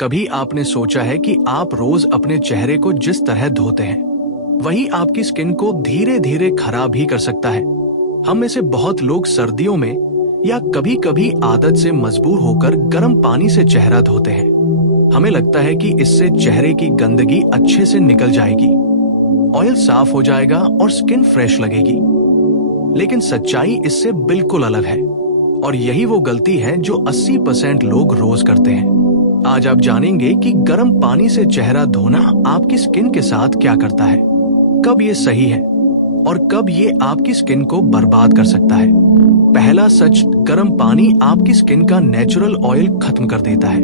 कभी आपने सोचा है कि आप रोज अपने चेहरे को जिस तरह धोते हैं वही आपकी स्किन को धीरे धीरे खराब ही कर सकता है। हम में से बहुत लोग सर्दियों में या कभी कभी आदत से मजबूर होकर गर्म पानी से चेहरा धोते हैं। हमें लगता है कि इससे चेहरे की गंदगी अच्छे से निकल जाएगी, ऑयल साफ हो जाएगा और स्किन फ्रेश लगेगी। लेकिन सच्चाई इससे बिल्कुल अलग है और यही वो गलती है जो 80% लोग रोज करते हैं। आज आप जानेंगे कि गर्म पानी से चेहरा धोना आपकी स्किन के साथ क्या करता है, कब ये सही है और कब ये आपकी स्किन को बर्बाद कर सकता है। पहला सच, गर्म पानी आपकी स्किन का नेचुरल ऑयल खत्म कर देता है।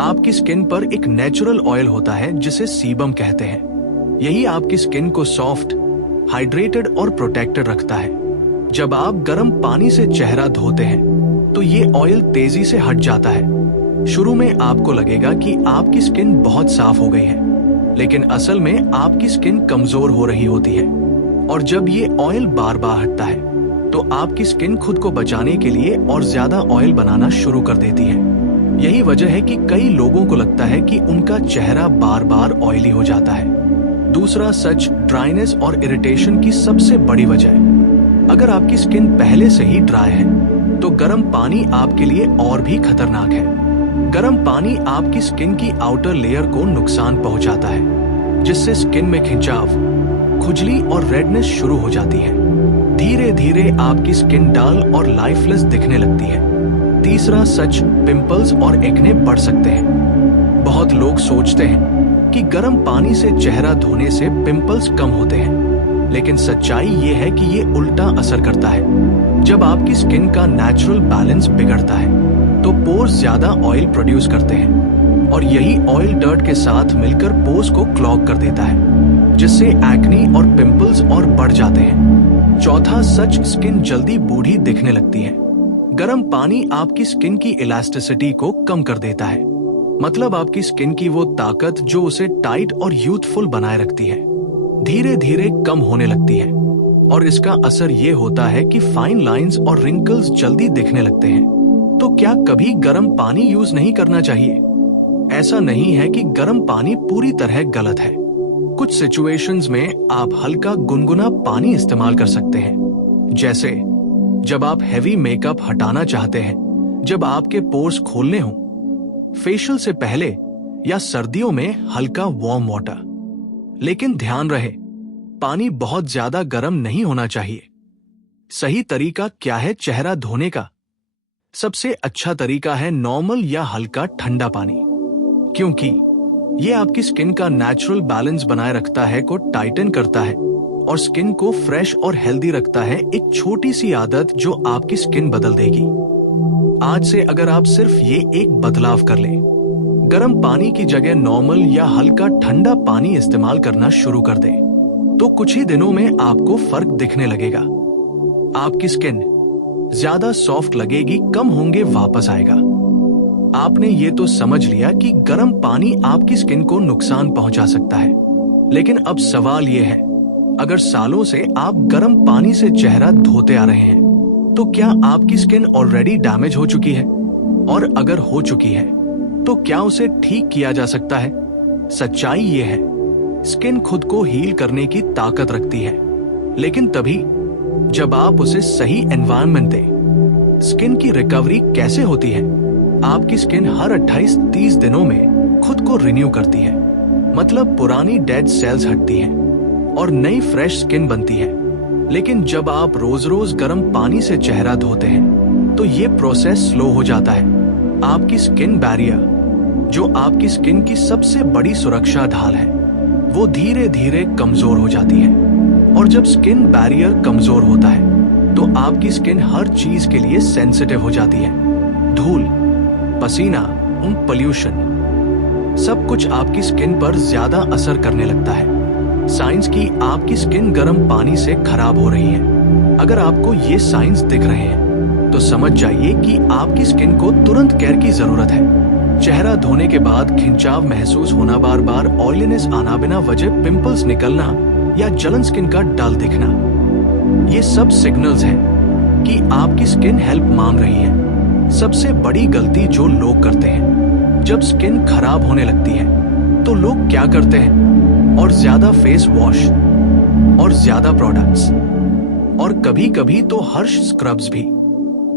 आपकी स्किन पर एक नेचुरल ऑयल होता है जिसे सीबम कहते हैं। यही आपकी स्किन को सॉफ्ट, हाइड्रेटेड और प्रोटेक्टेड रखता है। जब आप गर्म पानी से चेहरा धोते हैं तो ये ऑयल तेजी से हट जाता है। शुरू में आपको लगेगा कि आपकी स्किन बहुत साफ हो गई है, लेकिन असल में आपकी स्किन कमजोर हो रही होती है। और जब ये ऑयल बार बार हटता है तो आपकी स्किन खुद को बचाने के लिए और ज्यादा ऑयल बनाना शुरू कर देती है। यही वजह है कि कई लोगों को लगता है कि उनका चेहरा बार बार ऑयली हो जाता है। दूसरा सच, ड्राइनेस और इरिटेशन की सबसे बड़ी वजह है। अगर आपकी स्किन पहले से ही ड्राई है तो गर्म पानी आपके लिए और भी खतरनाक है। गर्म पानी आपकी स्किन की आउटर लेयर को नुकसान पहुंचाता है, जिससे स्किन में खिंचाव, खुजली और रेडनेस शुरू हो जाती है। धीरे धीरे आपकी स्किन डल और लाइफलेस दिखने लगती है। तीसरा सच, पिंपल्स और एक्ने बढ़ सकते हैं। बहुत लोग सोचते हैं कि गर्म पानी से चेहरा धोने से पिंपल्स कम होते हैं, लेकिन सच्चाई ये है कि ये उल्टा असर करता है। जब आपकी स्किन का नेचुरल बैलेंस बिगड़ता है तो पोर्स ज्यादा ऑयल प्रोड्यूस करते हैं और यही ऑयल डर्ट के साथ मिलकर पोर्स को क्लॉग कर देता है, जिससे एक्ने और पिंपल्स और बढ़ जाते हैं। चौथा सच, स्किन जल्दी बूढ़ी दिखने लगती है। गर्म पानी आपकी स्किन की इलास्टिसिटी को कम कर देता है, मतलब आपकी स्किन की वो ताकत जो उसे टाइट और यूथफुल बनाए रखती है धीरे धीरे कम होने लगती है। और इसका असर ये होता है कि फाइन लाइंस और रिंकल्स जल्दी दिखने लगते हैं। तो क्या कभी गर्म पानी यूज नहीं करना चाहिए? ऐसा नहीं है कि गर्म पानी पूरी तरह गलत है। कुछ सिचुएशंस में आप हल्का गुनगुना पानी इस्तेमाल कर सकते हैं, जैसे जब आप हैवी मेकअप हटाना चाहते हैं, जब आपके पोर्स खोलने हों, फेशियल से पहले या सर्दियों में हल्का वार्म वाटर। लेकिन ध्यान रहे, पानी बहुत ज्यादा गर्म नहीं होना चाहिए। सही तरीका क्या है चेहरा धोने का? सबसे अच्छा तरीका है नॉर्मल या हल्का ठंडा पानी, क्योंकि ये आपकी स्किन का नेचुरल बैलेंस बनाए रखता है, को टाइटन करता है और स्किन को फ्रेश और हेल्दी रखता है। एक छोटी सी आदत जो आपकी स्किन बदल देगी। आज से अगर आप सिर्फ ये एक बदलाव कर लें, गर्म पानी की जगह नॉर्मल या हल्का ठंडा पानी इस्तेमाल करना शुरू कर दें, तो कुछ ही दिनों में आपको फर्क दिखने लगेगा। आपकी स्किन ज्यादा सॉफ्ट लगेगी, कम होंगे वापस आएगा। आपने ये तो समझ लिया कि गर्म पानी आपकी स्किन को नुकसान पहुंचा सकता है, लेकिन अब सवाल ये है, अगर सालों से आप गर्म पानी से चेहरा धोते आ रहे हैं तो क्या आपकी स्किन ऑलरेडी डैमेज हो चुकी है? और अगर हो चुकी है तो क्या उसे ठीक किया जा सकता है? सच्चाई ये है, स्किन खुद को हील करने की ताकत रखती है, लेकिन तभी जब आप उसे सही एनवायरनमेंट दें। स्किन की रिकवरी कैसे होती है? आपकी स्किन हर 28-30 दिनों में खुद को रिन्यू करती है, मतलब पुरानी डेड सेल्स हटती हैं और नई फ्रेश स्किन बनती है। लेकिन जब आप रोज रोज गर्म पानी से चेहरा धोते हैं तो ये प्रोसेस स्लो हो जाता है। आपकी स्किन बैरियर, जो आपकी स्किन की सबसे बड़ी सुरक्षा ढाल है, वो धीरे धीरे कमजोर हो जाती है। और जब स्किन बैरियर कमजोर होता है तो आपकी स्किन हर चीज के लिए सेंसिटिव हो जाती है। धूल, पसीना, पोल्यूशन, सब कुछ आपकी स्किन पर ज्यादा असर करने लगता है। साइंस की आपकी स्किन गर्म पानी से खराब हो रही है। अगर आपको ये साइंस दिख रहे हैं तो समझ जाइए कि आपकी स्किन को तुरंत केयर की जरूरत है। चेहरा धोने के बाद खिंचाव महसूस होना, बार बार ऑयलीनेस आना, बिना वजह पिंपल्स निकलना या जलन स्किन का डल दिखना, ये सब सिग्नल्स हैं कि आपकी स्किन हेल्प मांग रही है। सबसे बड़ी गलती जो लोग करते हैं, जब स्किन खराब होने लगती है तो लोग क्या करते हैं, और ज्यादा फेस वॉश और ज्यादा प्रोडक्ट्स और कभी कभी तो हर्ष स्क्रब्स भी।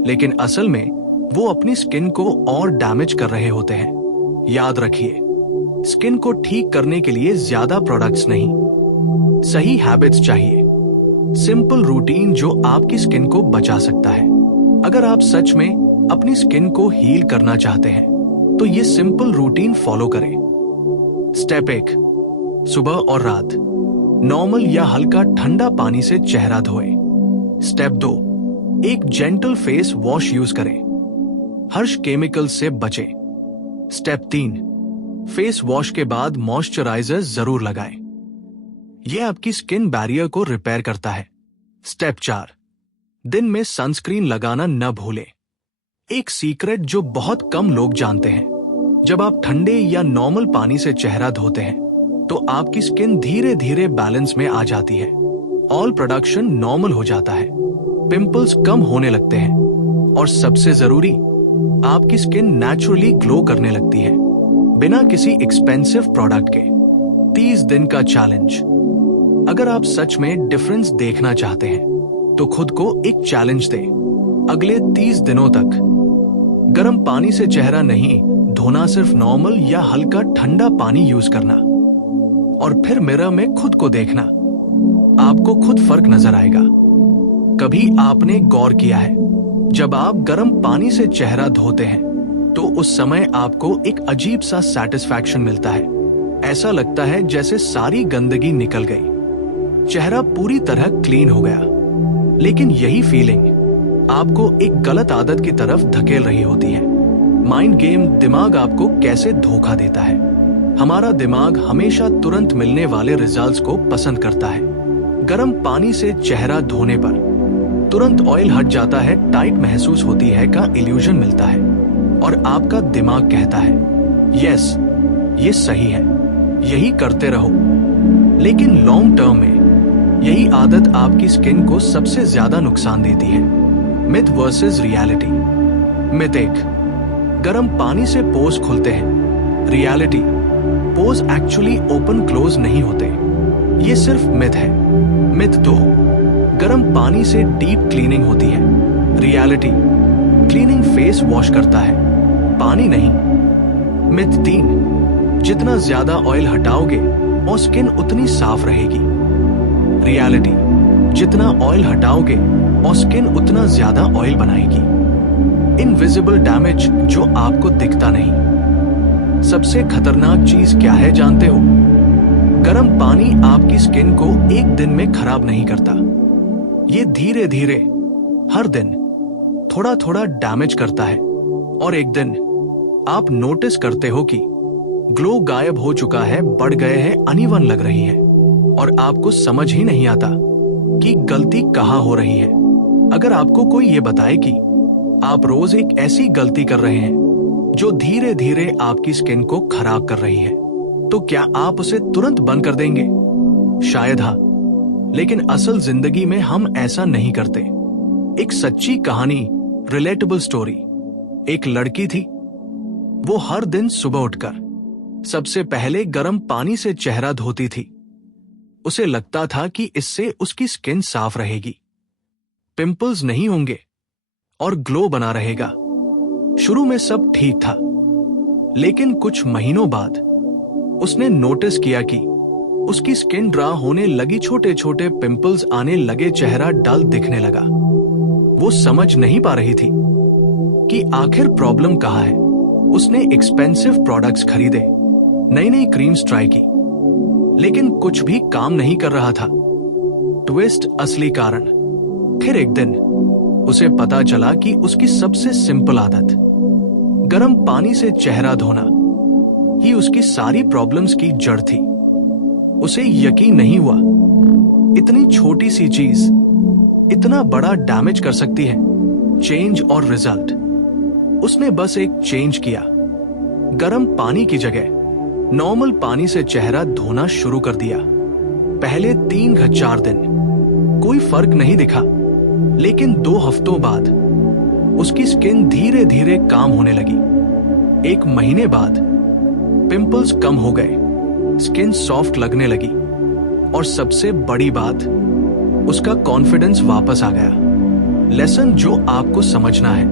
लेकिन असल में वो अपनी स्किन को और डैमेज कर रहे होते हैं। याद रखिए, स्किन को ठीक करने के लिए ज्यादा प्रोडक्ट्स नहीं, सही हैबिट्स चाहिए। सिंपल रूटीन जो आपकी स्किन को बचा सकता है। अगर आप सच में अपनी स्किन को हील करना चाहते हैं तो ये सिंपल रूटीन फॉलो करें। स्टेप 1, सुबह और रात नॉर्मल या हल्का ठंडा पानी से चेहरा धोएं। स्टेप 2, एक जेंटल फेस वॉश यूज करें, हर्ष केमिकल से बचें। स्टेप 3, फेस वॉश के बाद मॉइस्चराइजर जरूर लगाएं, यह आपकी स्किन बैरियर को रिपेयर करता है। स्टेप 4, दिन में सनस्क्रीन लगाना न भूलें। एक सीक्रेट जो बहुत कम लोग जानते हैं, जब आप ठंडे या नॉर्मल पानी से चेहरा धोते हैं तो आपकी स्किन धीरे धीरे बैलेंस में आ जाती है, ऑयल प्रोडक्शन नॉर्मल हो जाता है, पिंपल्स कम होने लगते हैं और सबसे जरूरी, आपकी स्किन नेचुरली ग्लो करने लगती है बिना किसी एक्सपेंसिव प्रोडक्ट के। 30 दिन का चैलेंज। अगर आप सच में डिफरेंस देखना चाहते हैं तो खुद को एक चैलेंज दें। अगले 30 दिनों तक गर्म पानी से चेहरा नहीं धोना, सिर्फ नॉर्मल या हल्का ठंडा पानी यूज करना और फिर मिरर में खुद को देखना। आपको खुद फर्क नजर आएगा। कभी आपने गौर किया है, जब आप गर्म पानी से चेहरा धोते हैं तो उस समय आपको एक अजीब सा सेटिस्फैक्शन मिलता है। ऐसा लगता है जैसे सारी गंदगी निकल गई, चेहरा पूरी तरह क्लीन हो गया। लेकिन यही फीलिंग आपको एक गलत आदत की तरफ धकेल रही होती है। माइंड गेम, दिमाग आपको कैसे धोखा देता है। हमारा दिमाग हमेशा तुरंत मिलने वाले रिजल्ट्स को पसंद करता है। गर्म पानी से चेहरा धोने पर तुरंत ऑयल हट जाता है, टाइट महसूस होती है का इल्यूजन मिलता है और आपका दिमाग कहता है यस, ये सही है, यही करते रहो। लेकिन लॉन्ग टर्म में यही आदत आपकी स्किन को सबसे ज्यादा नुकसान देती है। Myth versus reality. मिथ 1, गर्म पानी से पोर्स खुलते हैं। Reality, pores actually open close नहीं होते, ये सिर्फ मिथ है। मिथ 2, गर्म पानी से डीप क्लीनिंग होती है। रियलिटी, क्लीनिंग फेस वॉश करता है, पानी नहीं। मिथ 3, जितना ज्यादा ऑयल हटाओगे और स्किन उतनी साफ रहेगी। रियलिटी, जितना ऑयल हटाओगे और स्किन उतना ज्यादा ऑयल बनाएगी। इनविजिबल डैमेज जो आपको दिखता नहीं। सबसे खतरनाक चीज क्या है जानते हो? गर्म पानी आपकी स्किन को एक दिन में खराब नहीं करता, ये धीरे धीरे हर दिन थोड़ा थोड़ा डैमेज करता है और एक दिन आप नोटिस करते हो कि ग्लो गायब हो चुका है, बढ़ गए हैं, अनइवन लग रही है और आपको समझ ही नहीं आता कि गलती कहाँ हो रही है। अगर आपको कोई ये बताए कि आप रोज एक ऐसी गलती कर रहे हैं जो धीरे धीरे आपकी स्किन को खराब कर रही है, तो क्या आप उसे तुरंत बंद कर देंगे? शायद हाँ, लेकिन असल जिंदगी में हम ऐसा नहीं करते। एक सच्ची कहानी, रिलेटेबल स्टोरी। एक लड़की थी, वो हर दिन सुबह उठकर सबसे पहले गर्म पानी से चेहरा धोती थी। उसे लगता था कि इससे उसकी स्किन साफ रहेगी, पिंपल्स नहीं होंगे और ग्लो बना रहेगा। शुरू में सब ठीक था, लेकिन कुछ महीनों बाद उसने नोटिस किया कि उसकी स्किन ड्राई होने लगी, छोटे छोटे पिंपल्स आने लगे, चेहरा डल दिखने लगा। वो समझ नहीं पा रही थी कि आखिर प्रॉब्लम कहाँ है। उसने एक्सपेंसिव प्रोडक्ट्स खरीदे, नई नई क्रीम्स ट्राई की, लेकिन कुछ भी काम नहीं कर रहा था। ट्विस्ट, असली कारण। फिर एक दिन उसे पता चला कि उसकी सबसे सिंपल आदत, गर्म पानी से चेहरा धोना, ही उसकी सारी प्रॉब्लम्स की जड़ थी। उसे यकीन नहीं हुआ, इतनी छोटी सी चीज इतना बड़ा डैमेज कर सकती है। चेंज और रिजल्ट। उसने बस एक चेंज किया, गर्म पानी की जगह नॉर्मल पानी से चेहरा धोना शुरू कर दिया। पहले 3-4 दिन कोई फर्क नहीं दिखा, लेकिन 2 हफ्तों बाद उसकी स्किन धीरे धीरे काम होने लगी। 1 महीने बाद पिंपल्स कम हो गए, स्किन सॉफ्ट लगने लगी और सबसे बड़ी बात, उसका कॉन्फिडेंस वापस आ गया। लेसन जो आपको समझना है,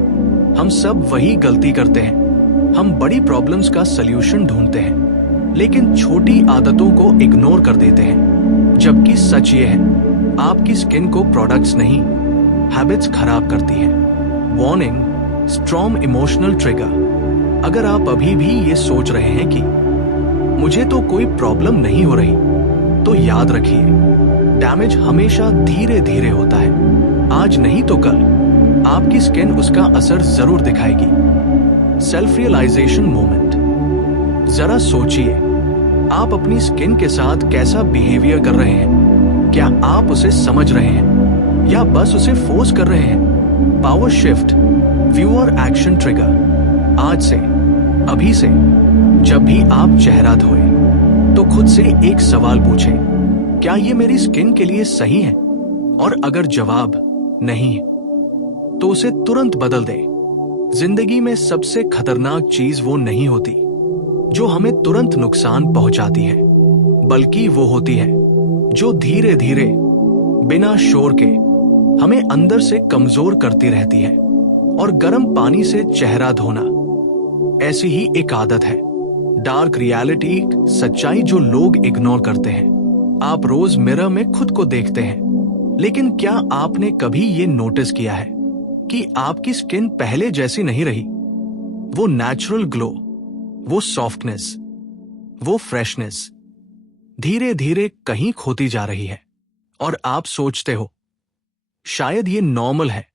हम सब वही गलती करते हैं। हम बड़ी प्रॉब्लम्स का सलूशन ढूंढते हैं, लेकिन छोटी आदतों को इग्नोर कर देते हैं। जबकि सच ये है, आपकी स्किन को प्रोडक्ट्स नहीं, हैबिट्स खराब करती है। Warning, strong emotional trigger. अगर आप अभी भी ये सोच रहे हैं कि मुझे तो कोई प्रॉब्लम नहीं हो रही, तो याद रखिए, डैमेज हमेशा धीरे धीरे होता है। आज नहीं तो कल आपकी स्किन उसका असर जरूर दिखाएगी। Self realization moment. जरा सोचिए, आप अपनी स्किन के साथ कैसा बिहेवियर कर रहे हैं? क्या आप उसे समझ रहे हैं या बस उसे फोर्स कर रहे हैं? Power shift, viewer action trigger. आज से, अभी से, जब भी आप चेहरा धोए तो खुद से एक सवाल पूछें, क्या ये मेरी स्किन के लिए सही है? और अगर जवाब नहीं है तो उसे तुरंत बदल दें। जिंदगी में सबसे खतरनाक चीज वो नहीं होती जो हमें तुरंत नुकसान पहुंचाती है, बल्कि वो होती है जो धीरे धीरे, बिना शोर के, हमें अंदर से कमजोर करती रहती है। और गर्म पानी से चेहरा धोना ऐसी ही एक आदत है। डार्क रियलिटी, सच्चाई जो लोग इग्नोर करते हैं। आप रोज मिरर में खुद को देखते हैं, लेकिन क्या आपने कभी ये नोटिस किया है कि आपकी स्किन पहले जैसी नहीं रही? वो नेचुरल ग्लो, वो सॉफ्टनेस, वो फ्रेशनेस धीरे धीरे कहीं खोती जा रही है। और आप सोचते हो शायद ये नॉर्मल है,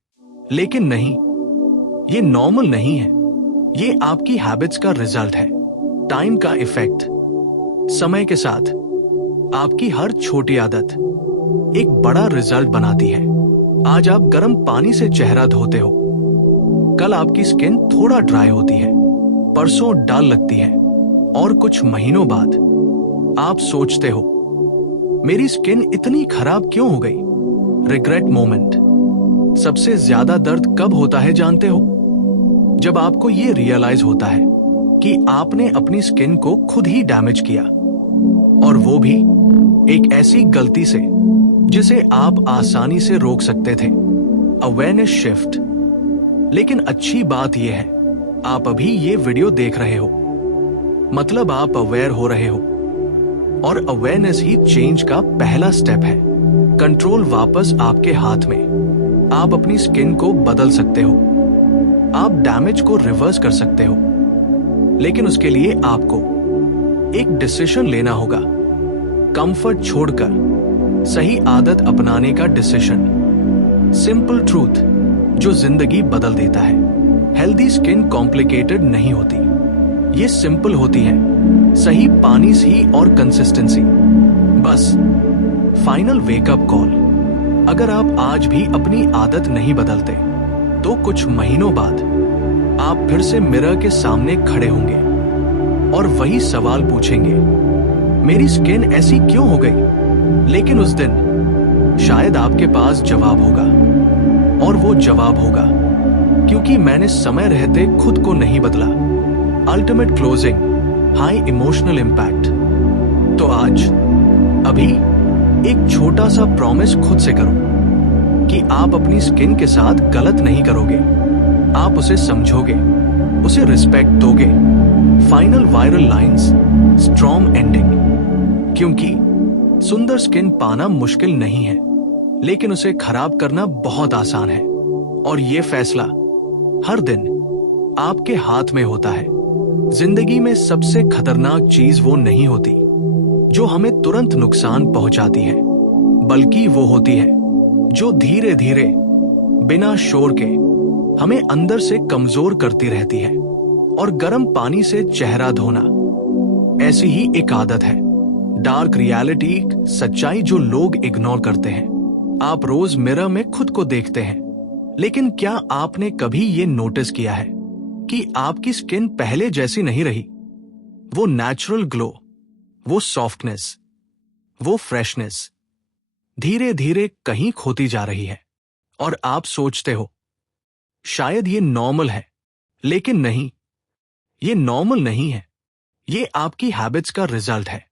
लेकिन नहीं, ये नॉर्मल नहीं है। ये आपकी हैबिट्स का रिजल्ट है, टाइम का इफेक्ट। समय के साथ आपकी हर छोटी आदत एक बड़ा रिजल्ट बनाती है। आज आप गर्म पानी से चेहरा धोते हो, कल आपकी स्किन थोड़ा ड्राई होती है, परसों डल लगती है, और कुछ महीनों बाद आप सोचते हो, मेरी स्किन इतनी खराब क्यों हो गई? Regret moment. सबसे ज्यादा दर्द कब होता है जानते हो? जब आपको ये रियलाइज होता है कि आपने अपनी स्किन को खुद ही डैमेज किया, और वो भी एक ऐसी गलती से जिसे आप आसानी से रोक सकते थे। Awareness shift. लेकिन अच्छी बात यह है, आप अभी ये वीडियो देख रहे हो, मतलब आप अवेयर हो रहे हो, और अवेयरनेस ही चेंज का पहला स्टेप है। कंट्रोल वापस आपके हाथ में। आप अपनी स्किन को बदल सकते हो, आप डैमेज को रिवर्स कर सकते हो, लेकिन उसके लिए आपको एक डिसीजन लेना होगा। कंफर्ट छोड़कर सही आदत अपनाने का डिसीजन। सिंपल ट्रूथ जो जिंदगी बदल देता है। हेल्दी स्किन कॉम्प्लिकेटेड नहीं होती, ये सिंपल होती है। सही पानी ही और कंसिस्टेंसी, बस फाइनल वेकअप कॉल। अगर आप आज भी अपनी आदत नहीं बदलते, तो कुछ महीनों बाद आप फिर से मिरर के सामने खड़े होंगे और वही सवाल पूछेंगे, मेरी स्किन ऐसी क्यों हो गई? लेकिन उस दिन शायद आपके पास जवाब होगा, और वो जवाब होगा क्योंकि मैंने समय रहते खुद को नहीं बदला। Ultimate closing, high emotional impact. तो आज, अभी एक छोटा सा प्रॉमिस खुद से करो कि आप अपनी स्किन के साथ गलत नहीं करोगे। आप उसे समझोगे, उसे रिस्पेक्ट दोगे। Final viral lines, strong ending. क्योंकि सुंदर स्किन पाना मुश्किल नहीं है, लेकिन उसे खराब करना बहुत आसान है। और ये फैसला हर दिन आपके हाथ में होता है। जिंदगी में सबसे खतरनाक चीज वो नहीं होती जो हमें तुरंत नुकसान पहुंचाती है, बल्कि वो होती है जो धीरे धीरे, बिना शोर के, हमें अंदर से कमजोर करती रहती है। और गर्म पानी से चेहरा धोना ऐसी ही एक आदत है। डार्क रियलिटी, सच्चाई जो लोग इग्नोर करते हैं। आप रोज मिरर में खुद को देखते हैं, लेकिन क्या आपने कभी ये नोटिस किया है कि आपकी स्किन पहले जैसी नहीं रही? वो नेचुरल ग्लो, वो सॉफ्टनेस, वो फ्रेशनेस धीरे धीरे कहीं खोती जा रही है। और आप सोचते हो शायद ये नॉर्मल है, लेकिन नहीं, ये नॉर्मल नहीं है, ये आपकी हैबिट्स का रिजल्ट है।